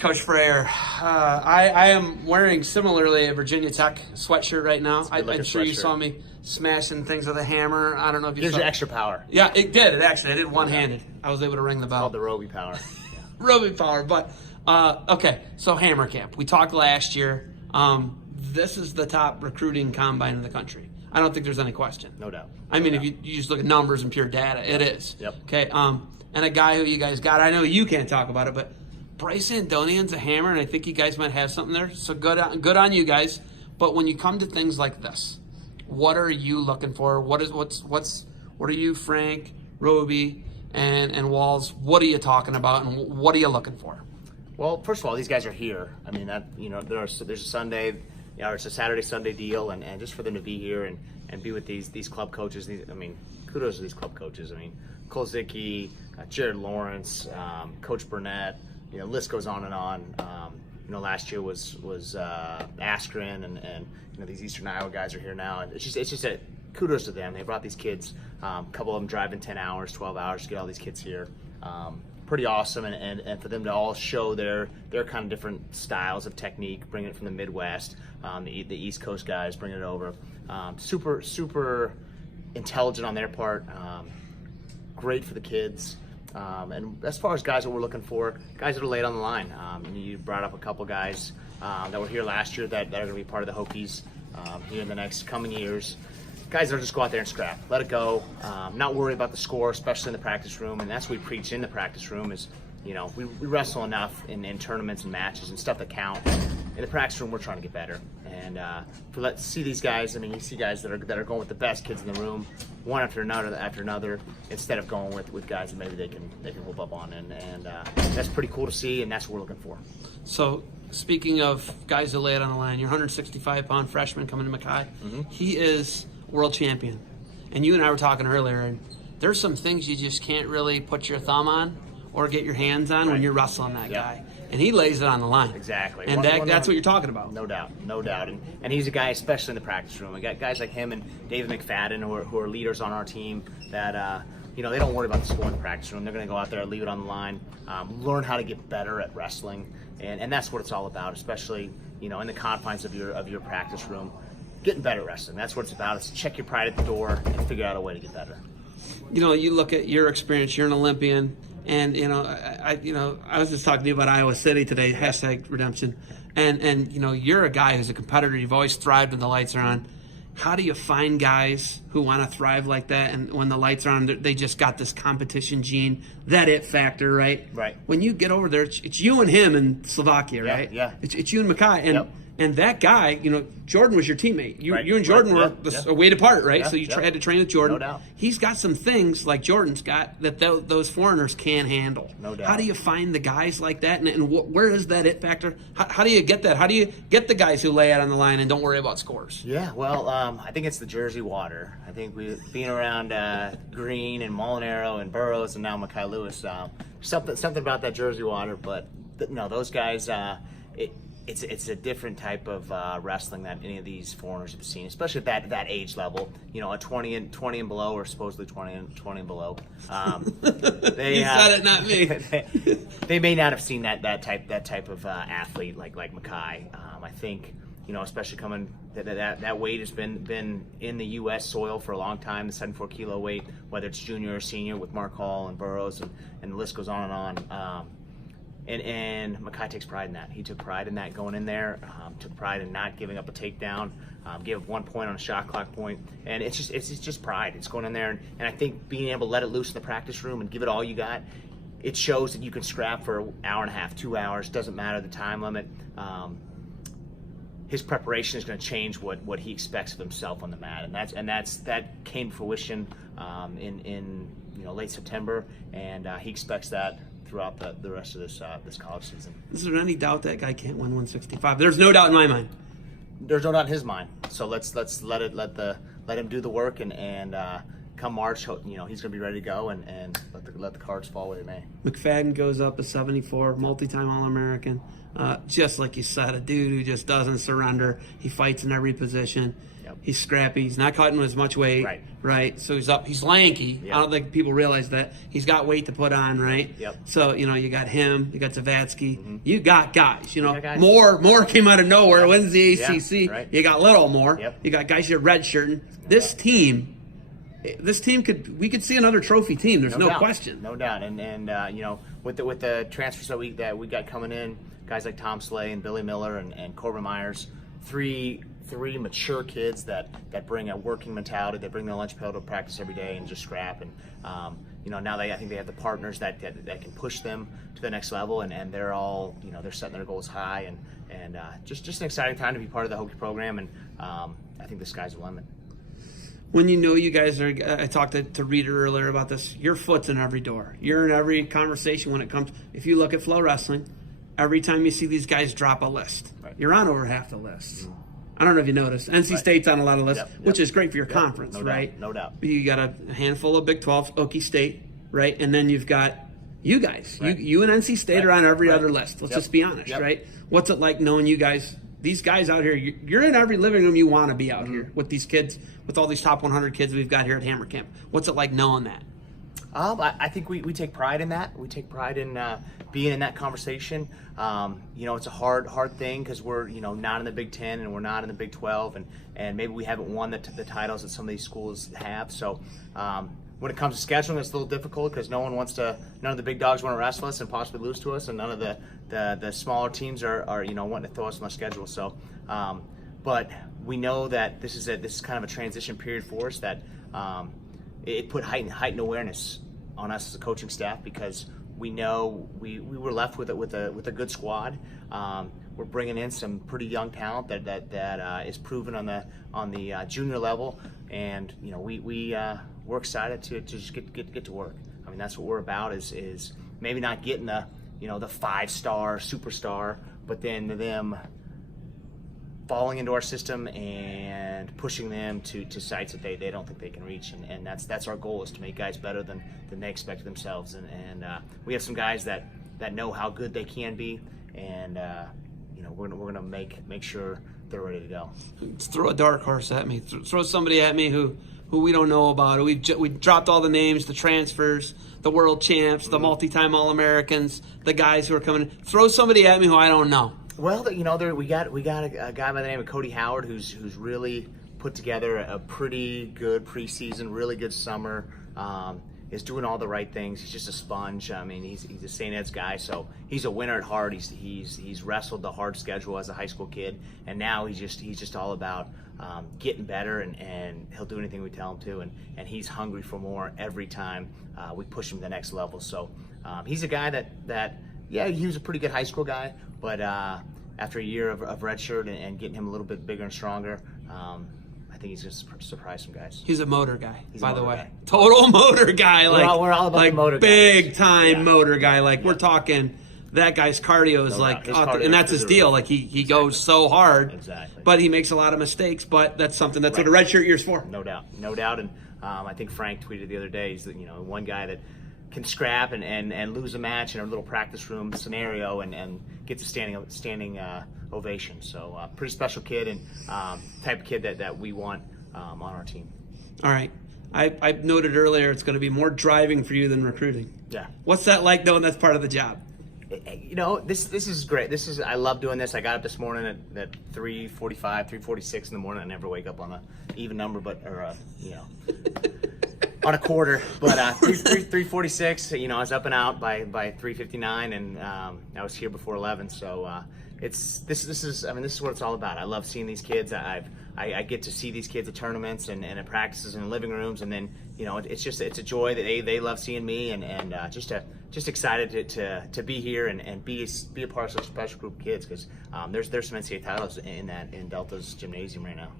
Coach Frayer, I am wearing similarly a Virginia Tech sweatshirt right now. I'm sure you saw me smashing things with a hammer. I don't know if you gives saw you extra power. Yeah, it did. It actually. I did one-handed. I was able to ring the bell. Called the Roby power. Yeah. Roby power. But, okay, so Hammer Camp. We talked last year. This is the top recruiting combine in the country. I don't think there's any question. No doubt. I mean, if you just look at numbers and pure data, it is. Yep. Okay, and a guy who you guys got, I know you can't talk about it, but Bryce Andonian's a hammer, and I think you guys might have something there. So good on you guys. But when you come to things like this, what are you looking for? What are you, Frank, Roby, and Walls? What are you talking about, and what are you looking for? Well, first of all, these guys are here. I mean, there's a Sunday, it's a Saturday Sunday deal, and just for them to be here and be with these club coaches. Kudos to these club coaches. I mean, Cole Zicki, Jared Lawrence, Coach Burnett. List goes on and on. Last year was Askren, and these Eastern Iowa guys are here now, and it's just a kudos to them. They brought these kids. A couple of them driving 10 hours, 12 hours to get all these kids here. Pretty awesome, and for them to all show their kind of different styles of technique, bringing it from the Midwest, the East Coast guys bringing it over. Super intelligent on their part. Great for the kids. And as far as guys that we're looking for, guys that are late on the line. You brought up a couple guys that were here last year that are going to be part of the Hokies here in the next coming years. Guys that'll just go out there and scrap, let it go, not worry about the score, especially in the practice room. And that's what we preach in the practice room is, we wrestle enough in tournaments and matches and stuff that count. In the practice room, we're trying to get better. And let's see these guys. You see guys that are going with the best kids in the room, one after another, instead of going with guys that maybe they can whoop up on. And that's pretty cool to see, and that's what we're looking for. So speaking of guys that lay it on the line, your 165-pound freshman coming to Mackay, he is world champion. And you and I were talking earlier, and there's some things you just can't really put your thumb on or get your hands on when you're wrestling that guy. And he lays it on the line. Exactly. And that's what you're talking about. No doubt. And he's a guy, especially in the practice room. We got guys like him and David McFadden who are leaders on our team that, they don't worry about the score in the practice room. They're going to go out there, leave it on the line, learn how to get better at wrestling. And that's what it's all about, especially, in the confines of your practice room. Getting better at wrestling. That's what it's about. It's check your pride at the door and figure out a way to get better. You look at your experience. You're an Olympian, and I was just talking to you about Iowa City today. #redemption, and you're a guy who's a competitor. You've always thrived when the lights are on. How do you find guys who want to thrive like that, and when the lights are on, they just got this competition gene, that it factor, right? Right. When you get over there, it's you and him in Slovakia, right? Yeah. It's you and Mackay, and. Yep. And that guy, Jordan was your teammate. You and Jordan were a weight apart, right? So you had to train with Jordan. No doubt. He's got some things like Jordan's got that those foreigners can't handle. No doubt. How do you find the guys like that? And where is that it factor? How do you get that? How do you get the guys who lay out on the line and don't worry about scores? Yeah, well, I think it's the Jersey water. I think being around Green and Molinaro and Burroughs and now Mackay Lewis, something about that Jersey water. But no, those guys, It's a different type of wrestling that any of these foreigners have seen, especially at that age level. A 20 and below, or supposedly 20 and below. They, you said it, not me. they may not have seen that type of athlete like Mackay. I think especially coming that weight has been in the U.S. soil for a long time. The 74 kilo weight, whether it's junior or senior, with Mark Hall and Burroughs, and the list goes on and on. And Mackay takes pride in that. He took pride in that going in there. Took pride in not giving up a takedown. Gave up 1 point on a shot clock point, and it's just pride. It's going in there, and I think being able to let it loose in the practice room and give it all you got. It shows that you can scrap for an hour and a half, 2 hours. Doesn't matter the time limit. His preparation is going to change what he expects of himself on the mat, and that came to fruition in late September, and he expects that throughout the rest of this college season. Is there any doubt that guy can't win 165? There's no doubt in my mind. There's no doubt in his mind. So let's let him do the work and come March, you know, he's going to be ready to go and let the cards fall where they may. McFadden goes up a 74, multi-time All-American. Just like you said, a dude who just doesn't surrender. He fights in every position. Yep. He's scrappy. He's not cutting as much weight. Right. So he's up. He's lanky. Yep. I don't think people realize that. He's got weight to put on, right? Yep. So, you know, you got him. You got Zavatsky. You got guys. You know, got guys. More came out of nowhere. Wins the ACC. Yeah, right. You got Little more. Yep. You got guys you're redshirting. This team we could see another trophy team. There's no question. No doubt. And you know, with the transfers that we got coming in, guys like Tom Slay and Billy Miller and Corbin Myers, three mature kids that bring a working mentality. They bring their lunch pail to practice every day and just scrap. And you know, now I think they have the partners that can push them to the next level. And they're all, you know, they're setting their goals high. And just an exciting time to be part of the Hokie program. And I think the sky's the limit. When you know you guys are, I talked to Reader earlier about this, your foot's in every door. You're in every conversation when it comes, if you look at Flow Wrestling, every time you see these guys drop a list, you're on over half the lists. I don't know if you noticed. NC State's on a lot of lists, which is great for your conference, right? No doubt. You got a handful of Big 12, Okie State, right? And then you've got you guys. You and NC State are on every other list. Let's just be honest, right? What's it like knowing you guys, these guys out here, you're in every living room you want to be out here with these kids, with all these top 100 kids we've got here at Hammer Camp. What's it like knowing that? I think we take pride in that. We take pride in being in that conversation. You know, it's a hard thing because we're, you know, not in the Big 10 and we're not in the Big 12, and maybe we haven't won the titles that some of these schools have. So when it comes to scheduling, it's a little difficult because none of the big dogs want to wrestle us and possibly lose to us, and none of the smaller teams are you know, wanting to throw us on the schedule. So, but we know that this is kind of a transition period for us that. It put heightened awareness on us as a coaching staff because we know we were left with a good squad. We're bringing in some pretty young talent that is proven on the junior level, and you know we're excited to just get to work. I mean, that's what we're about is maybe not getting the 5-star superstar, but then them falling into our system and pushing them to sites that they don't think they can reach, and that's our goal, is to make guys better than they expect themselves, and we have some guys that know how good they can be, and you know we're gonna make sure they're ready to go. Throw a dark horse at me. Throw somebody at me who we don't know about. We dropped all the names, the transfers, the world champs, the multi-time All-Americans, the guys who are coming. Throw somebody at me who I don't know. Well, you know, we got a guy by the name of Cody Howard who's really put together a pretty good preseason, really good summer. Is doing all the right things. He's just a sponge. I mean, he's a St. Ed's guy, so he's a winner at heart. He's wrestled the hard schedule as a high school kid, and now he's just all about getting better, and he'll do anything we tell him to, and he's hungry for more every time we push him to the next level. So he's a guy that he was a pretty good high school guy, but after a year of redshirt and getting him a little bit bigger and stronger, I think he's going to surprise some guys. He's a motor guy, by the way. Guy. Total motor guy. We're all about the motor guy. Big time motor guy. We're talking, that guy's cardio is and that's his deal. He goes so hard. Exactly. But he makes a lot of mistakes, but that's something that's what a redshirt year's for. No doubt. And I think Frank tweeted the other day, he's one guy that can scrap and lose a match in a little practice room scenario and gets a standing ovation. So pretty special kid, and type of kid that we want on our team. All right. I noted earlier it's going to be more driving for you than recruiting. Yeah. What's that like knowing that's part of the job? You know, this is great. I love doing this. I got up this morning at 3:45, 3:46 in the morning. I never wake up on an even number, on a quarter, but 3:46. You know, I was up and out by 3:59, and I was here before 11. So this is what it's all about. I love seeing these kids. I get to see these kids at tournaments and at practices and living rooms, and then it's a joy that they love seeing me, and just excited to be here and be a part of such a special group of kids, because there's some NCAA titles in Delta's gymnasium right now.